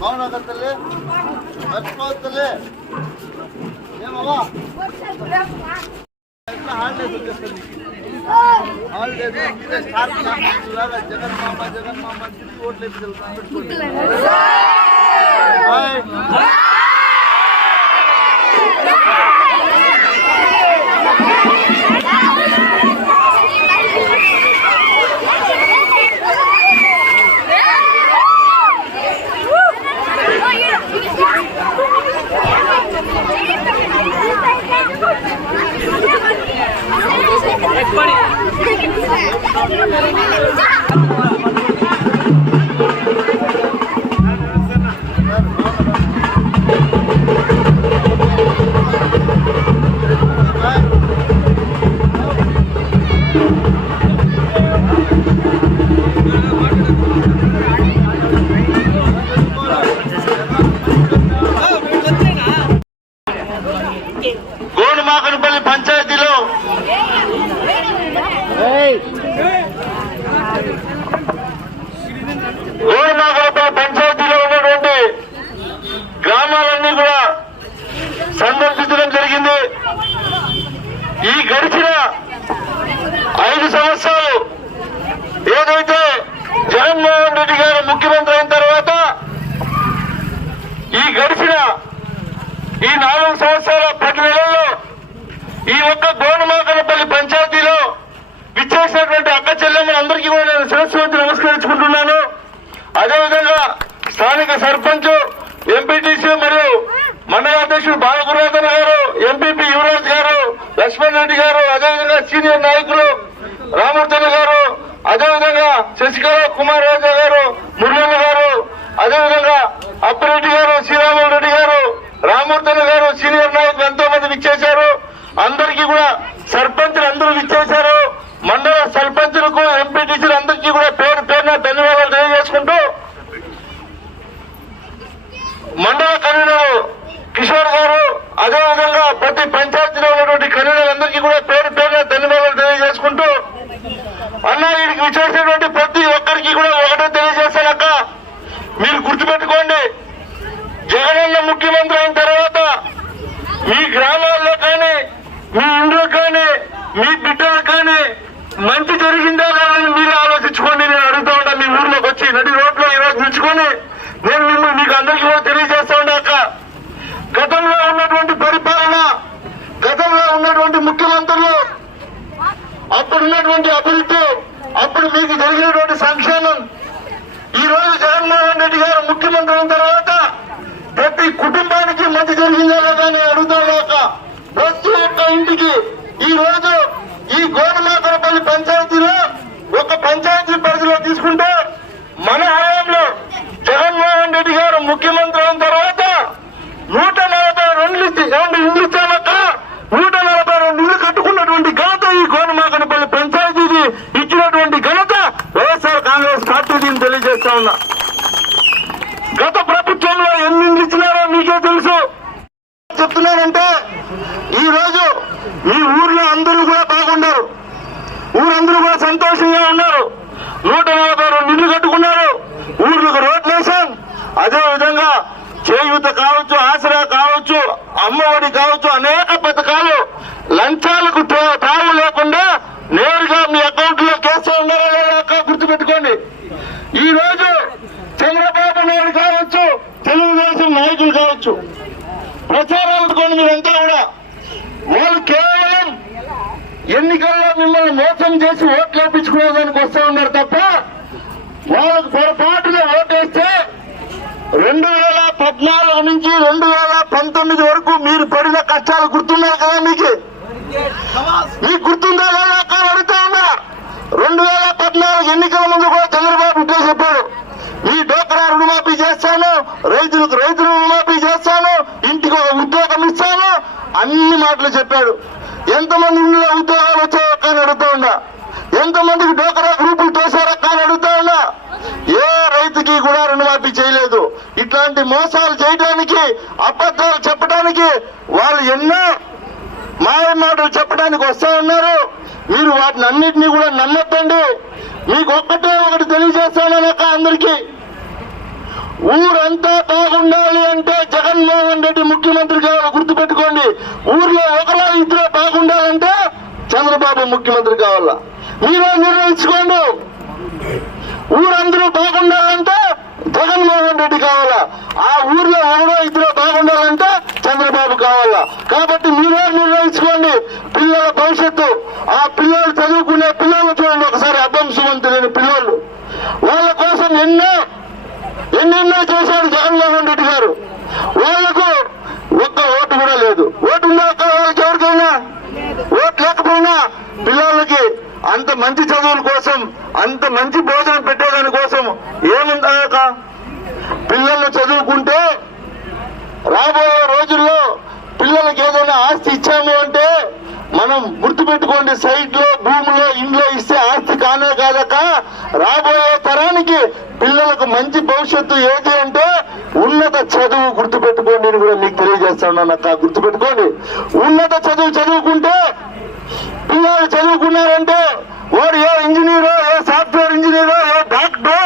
బాగున్నాకత్తలే మర్చిపోతలే ఏమవ్వా holidays వచ్చేస్తుంది holidays start Jagan మామ ఓట్లు వేసి పెట్టుకోండి గోనుమాకనపల్లి పంచాయతీలో ఉన్నటువంటి గ్రామాలన్నీ కూడా సందర్శించడం జరిగింది. ఈ గడిచిన 5 సంవత్సరాలు ఏదైతే జగన్మోహన్ రెడ్డి గారు ముఖ్యమంత్రి అయిన తర్వాత ఈ గడిచిన ఈ 4 సంవత్సరాల 10 నెలల్లో ఈ ఒక్క గోనుమాకనపల్లి పంచాయతీలో విచ్చేసినటువంటి అక్క చెల్లెమ్మలందరికీ కూడా నేను శిరస్సు నమస్కరించుకుంటున్నాను. అదేవిధంగా స్థానిక సర్పంచ్, ఎంపీటీసీ మరియు మండల అధ్యక్షుడు బాలగురునాథన్ గారు, ఎంపీపీ యువరాజ్ గారు, లక్ష్మణ్ రెడ్డి గారు, అదేవిధంగా సీనియర్ నాయకులు రామూర్తన్న గారు, అదేవిధంగా శశికళ కుమార్ రాజా గారు, మురళి గారు, అదేవిధంగా అప్పిరెడ్డి గారు, శ్రీరాములు రెడ్డి గారు, రామూర్తన్న గారు, సీనియర్ నాయకులు ఎంతో మంది విచ్చేశారు. అందరికీ కూడా సర్పంచులు అందరూ విచ్చేశారు. మండల సర్పంచులకు, ఎంపీటీసీలు అందరికీ కూడా పేరు పేరున ధన్యవాదాలు తెలియజేసుకుంటూ మండల కన్వీనర్ కిషోర్ గారు, అదేవిధంగా ప్రతి పంచాయతీలో ఉన్నటువంటి కన్వీనర్లందరికీ కూడా పేరు పేరున ధన్యవాదాలు తెలియజేసుకుంటూ అన్న వీడికి విచ్చేసినటువంటి ప్రతి ఒక్కరికి కూడా ఒకటే తెలియజేశానక్క, మీరు గుర్తుపెట్టుకోండి, జగనన్న ముఖ్యమంత్రి అయిన తర్వాత మీ గ్రామాల్లో కానీ, మీ ఇంట్లో కానీ, మీ బిడ్డలకు కానీ మంచి జరిగిందా లేదని మీరు ఆలోచించుకోండి. నేను అడుగుతా ఉంటా, మీ ఊర్లోకి వచ్చి నడి రోడ్లో ఈరోజు నిలుచుకొని నేను మీకు అందరికీ కూడా తెలియజేస్తా ఉన్నాక, గతంలో ఉన్నటువంటి పరిపాలన, గతంలో ఉన్నటువంటి ముఖ్యమంత్రులు, అప్పుడున్నటువంటి అభివృద్ధి, అప్పుడు మీకు జరిగినటువంటి సంక్షేమం, ఈ రోజు జగన్మోహన్ రెడ్డి గారు ముఖ్యమంత్రి అయిన తర్వాత ప్రతి కుటుంబానికి మంచి జరిగిందా లేదా అని అడుగుతా ఉన్నాక ఉన్నా. గత ప్రభుత్వంలో ఎన్ని ఇచ్చినారో మీకే తెలుసు. చెప్తున్నానంటే ఈ రోజు మీ ఊర్లో అందరూ కూడా బాగున్నారు, ఊరందరూ కూడా సంతోషంగా ఉన్నారు. 142 ఇళ్లు కట్టుకున్నారు, ఊర్లకు రోడ్లు వేసాం. అదే విధంగా చేయూత కావచ్చు, ఆసరా కావచ్చు, అమ్మఒడి కావచ్చు, అనేక పథకాలు లంచాలకు తావు లేకుండా నేరుగా మీ అకౌంట్ లో కేసు ఉన్నారో లేక గుర్తుపెట్టుకోండి. ఈ రోజు చంద్రబాబు నాయుడు కావచ్చు, తెలుగుదేశం నాయకులు కావచ్చు, ప్రచారాలకు మీరంతా కూడా వాళ్ళు కేవలం ఎన్నికల్లో మిమ్మల్ని మోసం చేసి ఓట్లు వేయించుకునేదానికి వస్తూ ఉన్నారు తప్ప వాళ్ళకు పొరపాటున ఓటేస్తే 2014 నుంచి 2019 వరకు మీరు పడిన కష్టాలు గుర్తున్నాయి కదా. మీకు గుర్తుందా లేదా అడుగుతా ఉన్నా. 2014 ఎన్నికల ముందు కూడా చంద్రబాబు ఇట్లా చెప్పాడు, మీ డోక్రా రుణమాఫీ చేస్తాను, రైతులకు రైతు రుణమాఫీ చేస్తాను, ఇంటికి ఒక ఉద్యోగం ఇస్తాను, అన్ని మాటలు చెప్పాడు. ఎంతమంది ఇంట్లో ఉద్యోగాలు వచ్చాయక్క అని అడుగుతా ఉన్నా, ఎంతమందికి డోక్రా గ్రూపులు తోసారక్క అని అడుగుతా ఉన్నా. ఏ రైతుకి కూడా రుణమాఫీ చేయలేదు. ఇట్లాంటి మోసాలు చేయడానికి, అబద్ధాలు చెప్పడానికి వాళ్ళు ఎన్నో మాయ మాటలు చెప్పడానికి వస్తా ఉన్నారు. మీరు వాటిని అన్నిటినీ కూడా నమ్మొద్దండి. మీకు ఒకటి తెలియజేస్తానక అందరికీ, ఊరంతా బాగుండాలి అంటే జగన్మోహన్ రెడ్డి ముఖ్యమంత్రి కావాలి. గుర్తుపెట్టుకోండి, ఊర్లో ఒకరో ఇద్దరు బాగుండాలంటే చంద్రబాబు ముఖ్యమంత్రి కావాలా. మీరే నిర్ణయించుకోండి. ఊరందరూ బాగుండాలంటే జగన్మోహన్ రెడ్డి కావాలా, ఆ ఊర్లో ఎవరో ఇద్దరు బాగుండాలంటే చంద్రబాబు కావాలా. కాబట్టి మీరే నిర్ణయించుకోండి పిల్లల భవిష్యత్తు. ఆ పిల్లలు చదువుకునే పిల్లలు చూడండి ఒకసారి, అభంశువంతులైన పిల్లలు, వాళ్ళ కోసం ఎన్నెన్నో చేశాడు జగన్మోహన్ రెడ్డి గారు. వాళ్లకు ఒక్క ఓటు కూడా లేదు. ఓటు ఉన్నాక వాళ్ళకి ఎవరికైనా ఓటు లేకపోయినా పిల్లలకి అంత మంచి చదువుల కోసం, అంత మంచి భోజనం పెట్టేదాని కోసం ఏముందాక పిల్లలు చదువుకుంటే రాబోయే రోజుల్లో పిల్లలకి ఏదైనా ఆస్తి ఇచ్చాము అంటే మనం గుర్తుపెట్టుకోండి, సైట్లో భూమిలో ఇంట్లో ఇస్తే ఆస్తి కానే కాదక. రాబోయే తరానికి పిల్లలకు మంచి భవిష్యత్తు ఏది అంటే ఉన్నత చదువు. గుర్తుపెట్టుకోండి, నేను కూడా మీకు తెలియజేస్తాను అక్క, గుర్తుపెట్టుకోండి. ఉన్నత చదువు చదువుకుంటే పిల్లలు చదువుకున్నారంటే వాడు ఏ ఇంజనీరో, ఏ సాఫ్ట్వేర్ ఇంజనీరో, ఏ డాక్టరో,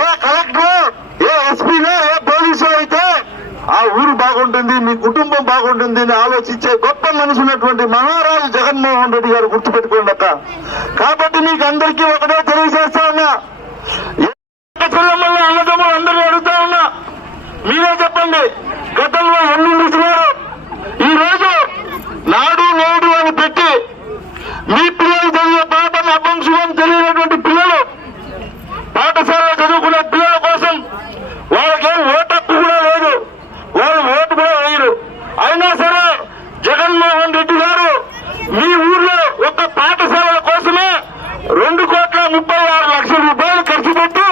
ఏ కలెక్టరో, ఏ ఎస్పీనో, ఏ పోలీసో అయితే ఆ ఊరు బాగుంటుంది, మీ కుటుంబం బాగుంటుంది అని ఆలోచించే గొప్ప మనసు ఉన్నటువంటి మహారాజు జగన్మోహన్ రెడ్డి గారు. గుర్తుపెట్టుకోండి అక్క. కాబట్టి మీకు అందరికీ ఒకటే తెలియజేస్తా ఉన్నా, చెల్లెమ్మల్ని అన్నదమ్ములు అందరూ అడుగుతా ఉన్నా, మీరే చెప్పండి గతంలో ఎన్ని ఇస్తున్నారు. ఈ రోజు నాడు నేడు అని పెట్టి మీ పిల్లలు చదివే పాపని అభంశువం తెలియనటువంటి పిల్లలు, పాఠశాలలో చదువుకునే పిల్లల కోసం వాళ్ళకేం ఓటు హక్కు కూడా లేదు, వాళ్ళు ఓటు కూడా వేయరు. అయినా సరే జగన్మోహన్ రెడ్డి గారు మీ ఊర్లో ఒక పాఠశాలల కోసమే 2,36,00,000 రూపాయలు ఖర్చు పెట్టి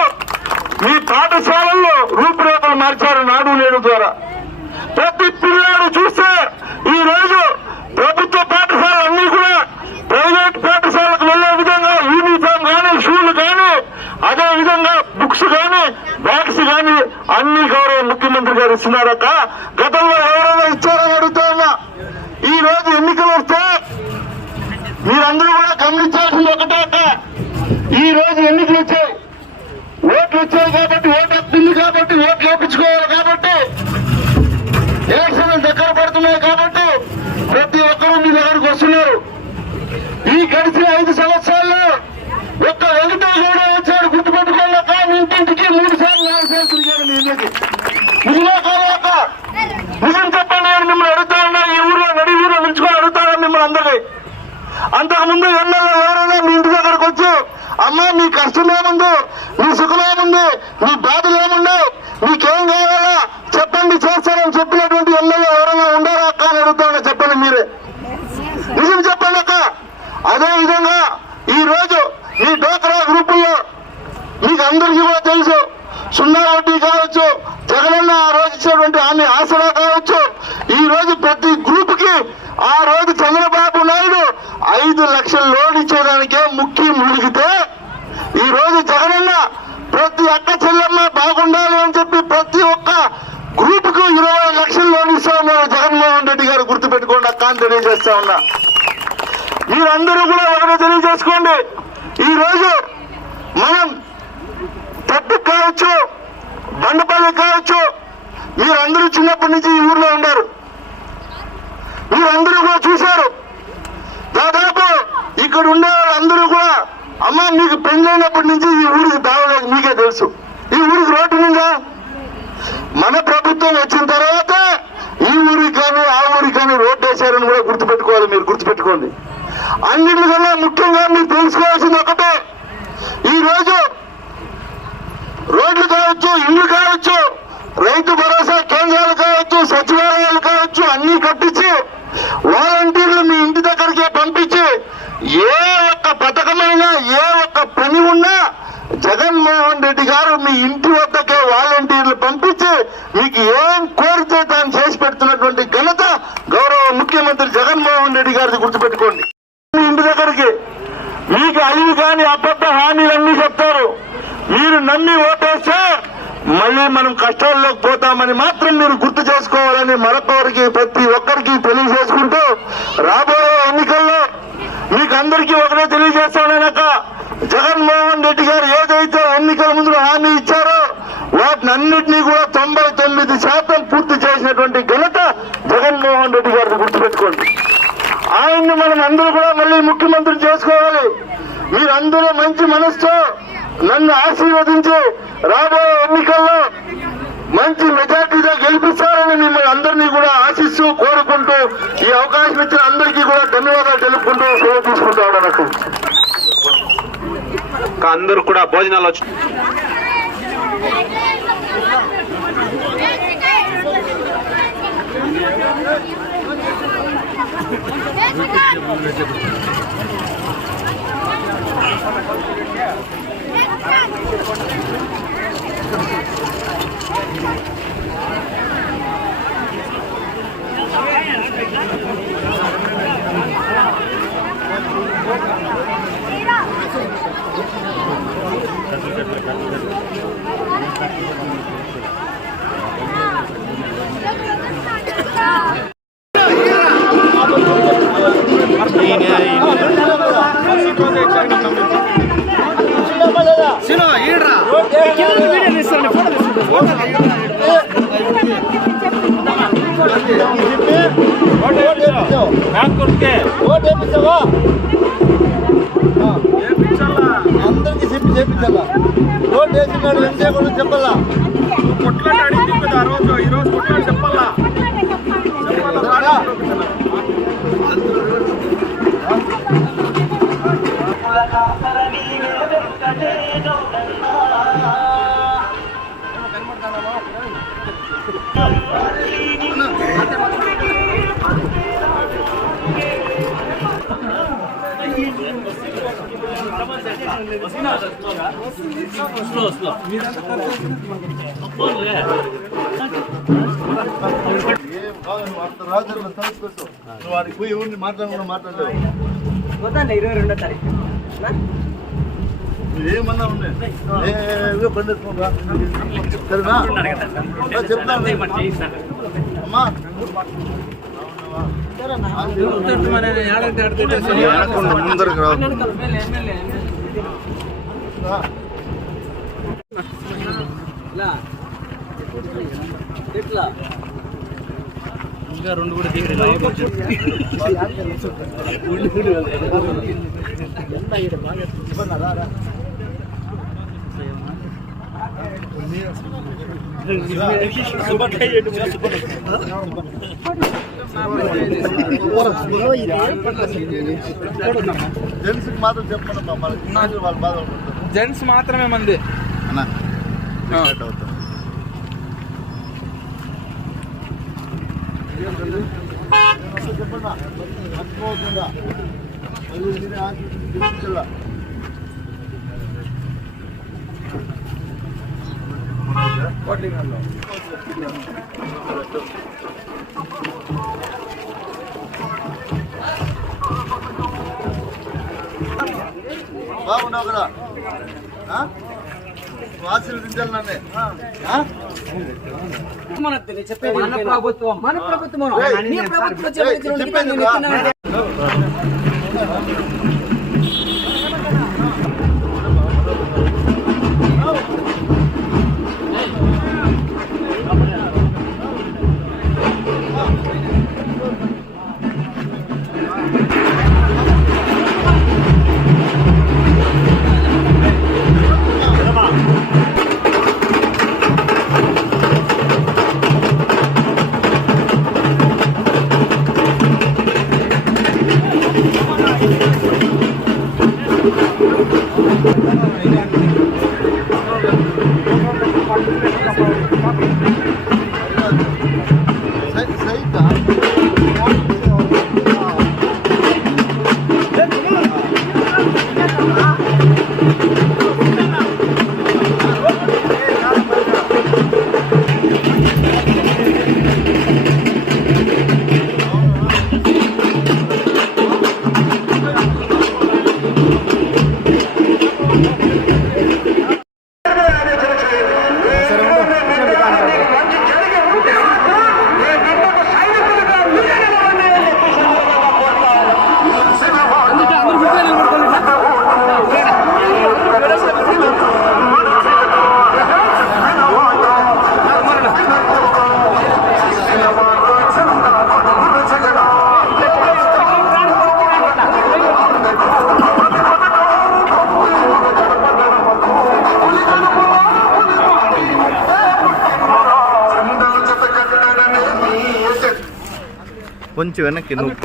మీ పాఠశాలల్లో రూపురేఖలు మార్చారు నాడు నేడు ద్వారా. ప్రతి పిల్లలు చూస్తే ఈ రోజు ప్రభుత్వ పాఠశాలలు అన్ని కూడా ప్రైవేట్ పాఠశాలకు వెళ్లే విధంగా యూనిఫామ్ కానీ, షూలు కానీ, అదే విధంగా బుక్స్ కానీ, బ్యాగ్స్ కానీ అన్ని గౌరవ ముఖ్యమంత్రి గారు ఇస్తున్నారక్క. గతంలో ఎవరైనా ఇచ్చారని అడుగుతా ఉన్నా. ఈ రోజు ఎన్నికలు వస్తే మీరందరూ కూడా గమనించాల్సింది ఒకటే అక్క, ఈ రోజు ఎన్నికలు వచ్చాయి, ఓట్లు వచ్చాయి కాబట్టి, ఓటు హక్కు కాబట్టి, ఓట్లు వేయించుకోవాలి కాబట్టి, ఎలక్షన్లు దగ్గర పడుతున్నాయి కాబట్టి ప్రతి ఒక్కరూ మీ దగ్గరకు వస్తున్నారు. ఈ గడిచిన 5 సంవత్సరాల్లో ఒక్క వెంకటేశ్వర కూడా వచ్చాడు. గుర్తుపెట్టుకోలేక మీ ఇంటింటికి 3 సార్లు 4 సార్లు తిరిగాను మీ ఇంటికి. నిజమే కాలేక నిజం చెప్పండి అని మిమ్మల్ని అడుగుతా ఉన్నా. ఈ ఊర్లో నడి ఊర్లో నిలుచుకొని అడుగుతాను మిమ్మల్ని అందరికీ. అంతకుముందు ఎమ్మెల్యే ఎవరైనా మీ ఇంటి దగ్గరకు వచ్చి అమ్మా మీ కష్టం ఏముంది, మీ సుఖం ఏముంది, మీ బాధలు ఏమున్నాయి, మీకేం కావాలా చెప్పండి చేస్తారని చెప్పినటువంటి ఎమ్మెల్యే ఎవరైనా ఉండారా అక్క అని అడుగుతాను. చెప్పండి మీరే, నిజం చెప్పండి అక్క. అదే విధంగా ఈ రోజు ఈ డోక్రా గ్రూపుల్లో మీకు అందరికీ కూడా తెలుసు, 0 వడ్డీ కావచ్చు, జగనన్న ఆ రోజు ఇచ్చినటువంటి హామీ ఆసరా కావచ్చు. ఈ రోజు ప్రతి గ్రూప్ కి ఆ రోజు చంద్రబాబు నాయుడు 5 లక్షల లోన్ ఇచ్చేదానికే ముఖ్యం మునిగితే ఈ రోజు జగనన్న రెడ్డి గారు గుర్తుపెట్టుకోండి అక్క అని తెలియజేస్తా ఉన్నా. మీరందరూ కూడా ఒకటే తెలియజేసుకోండి, ఈ రోజు మనం తప్పుకు కావచ్చు, బండపల్లి కావచ్చు, మీరందరూ చిన్నప్పటి నుంచి ఈ ఊర్లో ఉన్నారు, మీరందరూ కూడా చూశారు. దాదాపు ఇక్కడ ఉండే వాళ్ళందరూ కూడా అమ్మ మీకు పెళ్ళైనప్పటి నుంచి ఈ ఊరికి దావలేదు, మీకే తెలుసు. ఈ ఊరికి రోడ్డు ఉందా? మన ప్రభుత్వం వచ్చిన తర్వాత ఈ ఊరికి కానీ ఆ ఊరికి కానీ రోడ్డు వేశారని కూడా గుర్తుపెట్టుకోవాలి. మీరు గుర్తుపెట్టుకోండి. అన్నింటికన్నా ముఖ్యంగా మీరు తెలుసుకోవాల్సింది ఒకటే, ఈ రోజు రోడ్లు కావచ్చు, ఇల్లు కావచ్చు, రైతు భరోసా కేంద్రాలు కావచ్చు, సచివాలయాలు కావచ్చు, అన్ని కట్టించి వాలంటీర్లు మీ ఇంటి దగ్గరికే పంపించి ఏ ఒక్క పథకమైనా ఏ ఒక్క పని ఉన్నా జగన్మోహన్ రెడ్డి గారు మీ ఇంటి వద్దకే వాలంటీర్లు పంపించి మీకు ఏం కోరితే దాన్ని చేసి పెడుతున్నటువంటి ఘనత గౌరవ ముఖ్యమంత్రి జగన్మోహన్ రెడ్డి గారిది గుర్తుపెట్టుకోండి. మీ ఇంటి దగ్గరికి మీకు అలివి కాని అబద్ధ హామీలన్నీ చెప్తారు. మీరు నమ్మి ఓటేస్తే మళ్ళీ మనం కష్టాల్లోకి పోతామని మాత్రం మీరు గుర్తు చేసుకోవాలని మరొకరికి ప్రతి ఒక్కరికి తెలియజేసుకుంటూ రాబోయే ఎన్నికల్లో మీకు అందరికీ ఒకటే తెలియజేస్తానక జగన్మోహన్ రెడ్డి గారు ఏదైతే ఎన్నికల ముందు హామీ ఇచ్చారో వాటిని అన్నింటినీ కూడా 99% పూర్తి చేసినటువంటి ఘనత జగన్మోహన్ రెడ్డి గారిని గుర్తుపెట్టుకోండి. ఆయన్ని మనం అందరూ కూడా మళ్ళీ ముఖ్యమంత్రి చేసుకోవాలి. మీరందరూ మంచి మనసుతో నన్ను ఆశీర్వదించి రాబోయే ఎన్నికల్లో మంచి మెజార్టీగా గెలిపిస్తారని మిమ్మల్ని అందరినీ కూడా ఆశిస్తూ కోరుకుంటూ ఈ అవకాశం ఇచ్చిన అందరికీ కూడా ధన్యవాదాలు తెలుపుకుంటూ సెలవు తీసుకుంటా నాకు. అందరూ కూడా భోజనాలు వచ్చి అందరికి చెప్పించాలా రోడ్ వేసినాడు వెంటే కూడా చెప్పాలా కొట్లాడి ఆ రోజు ఈ రోజు కొట్లాడి చెప్పాలా రాజుల సంస్కృతం నువ్వు వాడికి పోయి ఎవరిని మాట్లాడకుండా మాట్లాడలేవు. 22వ తారీఖు ఏమన్నా ఉన్నాయి పండిస్తున్నా సరేనా చెప్తాను అమ్మా ముందరికి రావు ఇంకా 2 కూడా దిగి జెంట్స్ మాత్రం చెప్పండి వాళ్ళ బాధ జెంట్స్ మాత్రమే మంది అన్నా చెప్పండి మర్చిపోకుండా బాగున్నావు కదా ఆశీర్వదించాలి నన్నే మన ప్రభుత్వం నీ ప్రభుత్వం చెప్పేది కొంచెం వెనక్కి నువ్వు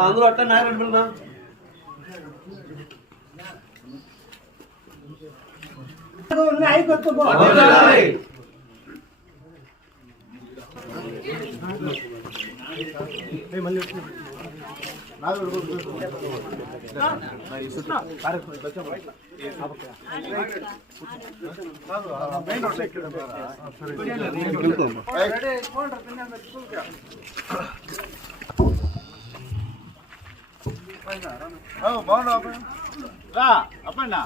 అందరూ అట్లా నాయకుడున్నా బాగున్నా అప్పన్నా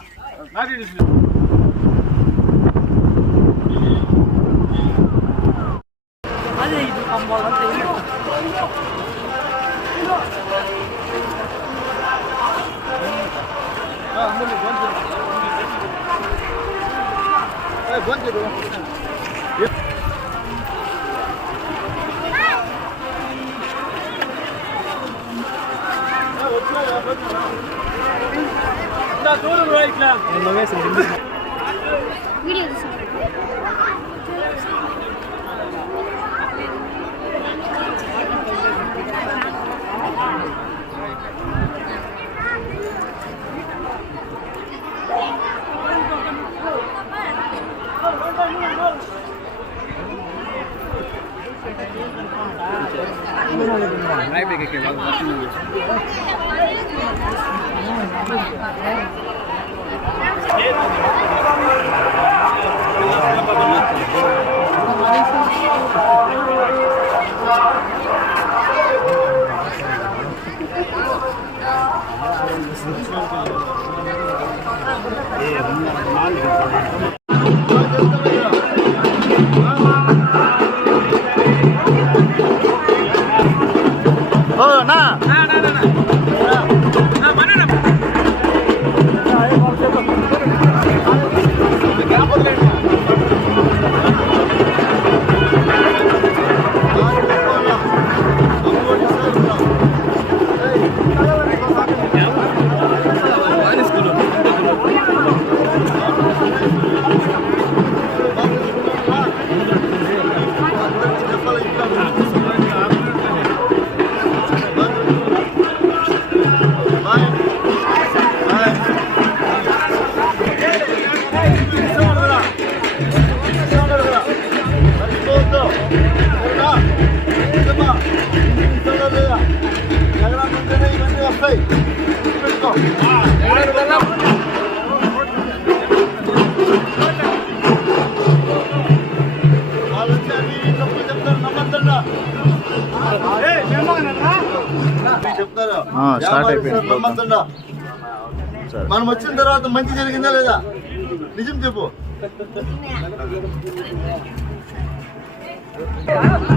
ఇవన్నీ వస్తాయి పెట్టుకో. వాళ్ళు వచ్చి అన్ని తప్పులు చెప్తారు, నమ్మద్దండా. చెప్తారు నమ్మద్దండా. మనం వచ్చిన తర్వాత మంచి జరిగిందా లేదా నిజం చెప్పు.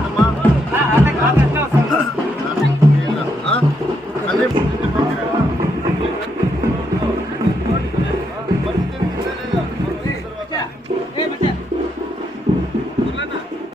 అమ్మా